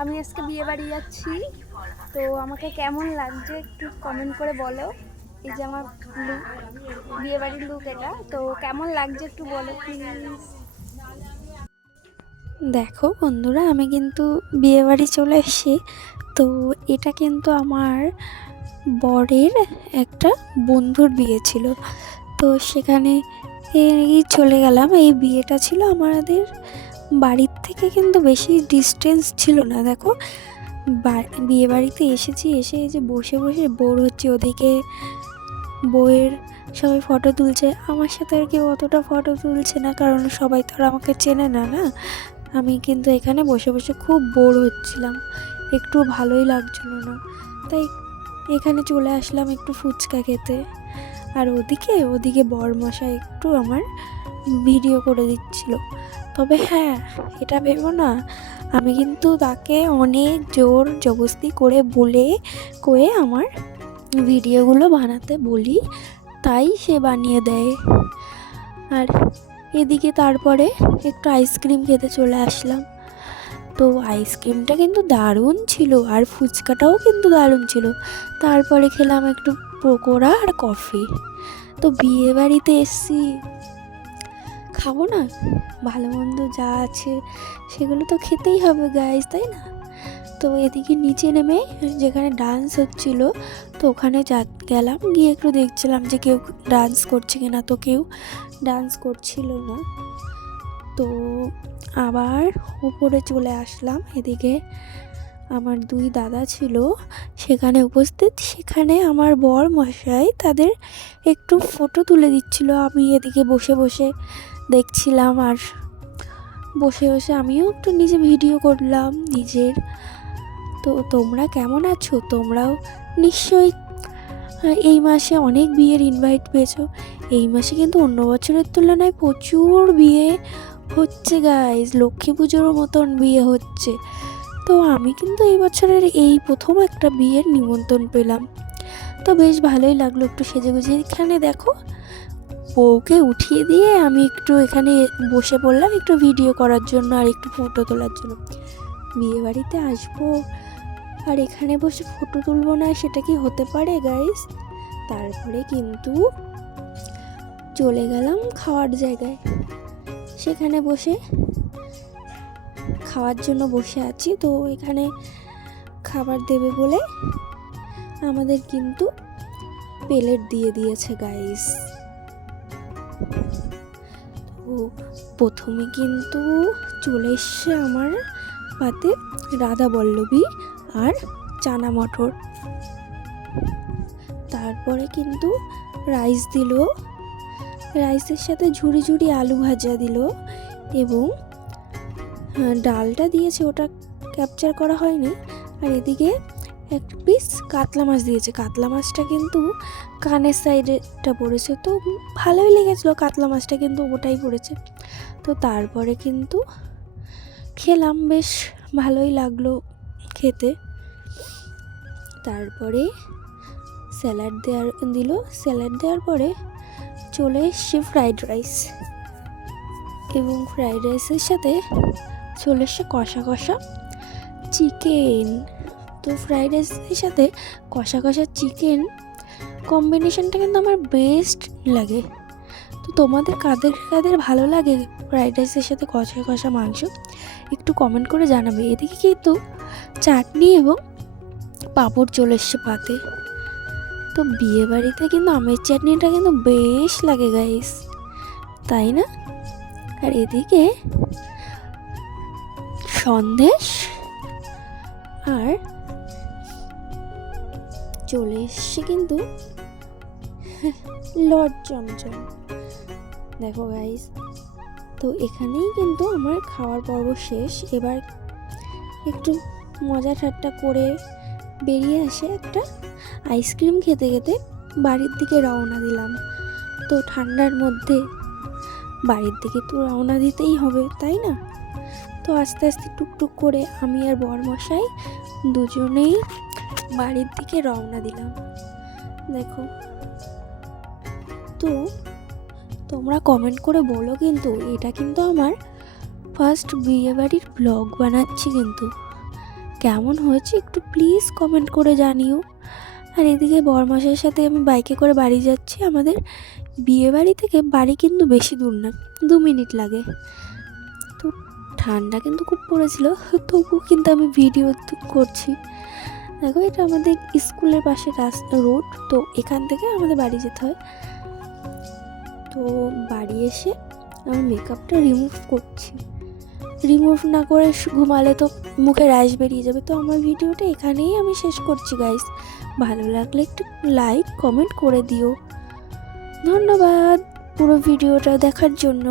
আমি আজকে বিয়ে বাড়ি যাচ্ছি, তো আমাকে কেমন লাগছে একটু কমেন্ট করে বলো। এই যে আমার লুক, বিয়ে বাড়ির লুক এটা, তো কেমন লাগছে একটু বলো প্লিজ। দেখো বন্ধুরা, আমি কিন্তু বিয়ে বাড়ি চলে এসেছি। তো এটা কিন্তু আমার বরের একটা বন্ধুর বিয়ে ছিল। তো সেখানে এই চলে গেলাম। এই বিয়েটা ছিল আমাদের বাড়ির থেকে কিন্তু বেশি ডিস্টেন্স ছিল না। দেখো, বিয়ে বাড়িতে এসেছি, এসে এই যে বসে বসে বোর হচ্ছে। ওদিকে বউয়ের সবাই ফটো তুলছে, আমার সাথে আর কেউ অতটা ফটো তুলছে না, কারণ সবাই তো আর আমাকে চেনে না। না, আমি কিন্তু এখানে বসে বসে খুব বোর হচ্ছিলাম, একটু ভালোই লাগছিল না। তাই এখানে চলে আসলাম একটু ফুচকা খেতে। আর ওদিকে বরমশাই একটু আমার ভিডিও করে দিচ্ছিল। তবে হ্যাঁ, এটা ভেবো না, আমি কিন্তু তাকে অনেক জোর জবরদস্তি করে বলে কয়ে আমার ভিডিওগুলো বানাতে বলি, তাই সে বানিয়ে দেয়। আর এদিকে তারপরে একটু আইসক্রিম খেতে চলে আসলাম। তো আইসক্রিমটা কিন্তু দারুণ ছিল, আর ফুচকাটাও কিন্তু দারুণ ছিল। তারপরে খেলাম একটু পকোড়া আর কফি। তো বিয়ে বাড়িতে এসছি, খাবো না? ভালো মন্দ যা আছে সেগুলো তো খেতেই হবে গাইস, তাই না? তো এদিকে নিচে নেমে যেখানে ডান্স হচ্ছিল, তো ওখানে গেলাম, গিয়ে একটু দেখছিলাম যে কেউ ডান্স করছে কিনা। তো কেউ ডান্স করছিল না। তো আবার উপরে চলে আসলাম। এদিকে আমার দুই দাদা ছিল সেখানে উপস্থিত, সেখানে আমার বর মশাই তাদের একটু ফটো তুলে দিচ্ছিল। আমি এদিকে বসে বসে দেখছিলাম, আর বসে বসে আমিও একটু নিজে ভিডিও করলাম নিজের। তো তোমরা কেমন আছো? তোমরাও নিশ্চয়ই এই মাসে অনেক বিয়ের ইনভাইট পেয়েছো। এই মাসে কিন্তু অন্য বছরের তুলনায় প্রচুর বিয়ে হচ্ছে গাইজ, লক্ষ্মী পুজোর মতন বিয়ে হচ্ছে। তো আমি কিন্তু এই বছরের এই প্রথম একটা বিয়ের নিমন্ত্রণ পেলাম। তো বেশ ভালোই লাগলো একটু সেজেগুজে। এখানে দেখো, বউকে উঠিয়ে দিয়ে আমি একটু এখানে বসে পড়লাম একটু ভিডিও করার জন্য আর একটু ফটো তোলার জন্য। বিয়ে বাড়িতে আসবো আর এখানে বসে ফটো তুলবো না, সেটা কি হতে পারে গাইস? তারপরে কিন্তু চলে গেলাম খাওয়ার জায়গায়। সেখানে বসে খাওয়ার জন্য বসে আছি। তো এখানে খাবার দেবে বলে আমাদের কিন্তু প্লেট দিয়ে দিয়েছে গাইস। তো প্রথমে কিন্তু চলে এসছে আমার পাতে রাধা বল্লভী আর চানা মটর। তারপরে কিন্তু রাইস দিল, রাইসের সাথে ঝুড়ি ঝুড়ি আলু ভাজা দিল, এবং ডালটা দিয়েছে, ওটা ক্যাপচার করা হয়নি। আর এদিকে এক পিস কাতলা মাছ দিয়েছে। কাতলা মাছটা কিন্তু কানের সাইডেটা পড়েছে, তো ভালোই লেগেছিলো কাতলা মাছটা, কিন্তু ওটাই পড়েছে। তো তারপরে কিন্তু খেলাম, বেশ ভালোই লাগলো খেতে। তারপরে স্যালাড স্যালাড দেওয়ার পরে চলে এসছে ফ্রাইড রাইস, এবং ফ্রাইড রাইসের সাথে চলে এসছে কষা কষা চিকেন। তো ফ্রাইড রাইসের সাথে কষা কষা চিকেন কম্বিনেশনটা কিন্তু আমার বেস্ট লাগে। তো তোমাদের কাদের কাদের ভালো লাগে ফ্রাইড রাইসের সাথে কষা কষা মাংস, একটু কমেন্ট করে জানাবে। এদিকে কিন্তু চাটনি এবং পাঁপড় চলে এসছে পাতে। তো বিয়ে বাড়িতে কিন্তু আমের চাটনিটা কিন্তু বেশ লাগে গাইস, তাই না? আর এদিকে সন্দেশ আর চলে এসছে কিন্তু লর্ড চমচম। দেখো গাইস, তো এখানেই কিন্তু আমার খাওয়ার পর্ব শেষ। এবার একটু মজা ঠাট্টা করে বেরিয়ে এসে একটা আইসক্রিম খেতে খেতে বাড়ির দিকে রওনা দিলাম। তো ঠান্ডার মধ্যে বাড়ির দিকে তো রওনা দিতেই হবে, তাই না? তো আস্তে আস্তে টুকটুক করে আমি আর বরমশাই দুজনেই বাড়ির দিকে রওনা দিলাম। দেখো, তো তোমরা কমেন্ট করে বলো কিন্তু এটা কিন্তু আমার ফার্স্ট বিয়েবাড়ির ব্লগ বানাচ্ছি, কিন্তু কেমন হয়েছে একটু প্লিজ কমেন্ট করে জানিও। আর এদিকে বরমাসের সাথে আমি বাইকে করে বাড়ি যাচ্ছি। আমাদের বিয়েবাড়ি থেকে বাড়ি কিন্তু বেশি দূর না, 2 মিনিট লাগে। তো ঠান্ডা কিন্তু খুব পড়েছিল, তবুও কিন্তু আমি ভিডিও করছি। দেখো, এটা আমাদের স্কুলের পাশে রাস্তা, রোড। তো এখান থেকে আমাদের বাড়ি যেতে হয়। তো বাড়ি এসে আমি মেকআপটা রিমুভ করছি। রিমুভ না করে ঘুমালে তো মুখে র্যাশ বেরিয়ে যাবে। তো আমার ভিডিওটা এখানেই আমি শেষ করছি গাইস। ভালো লাগলে একটু লাইক কমেন্ট করে দিও। ধন্যবাদ পুরো ভিডিওটা দেখার জন্য।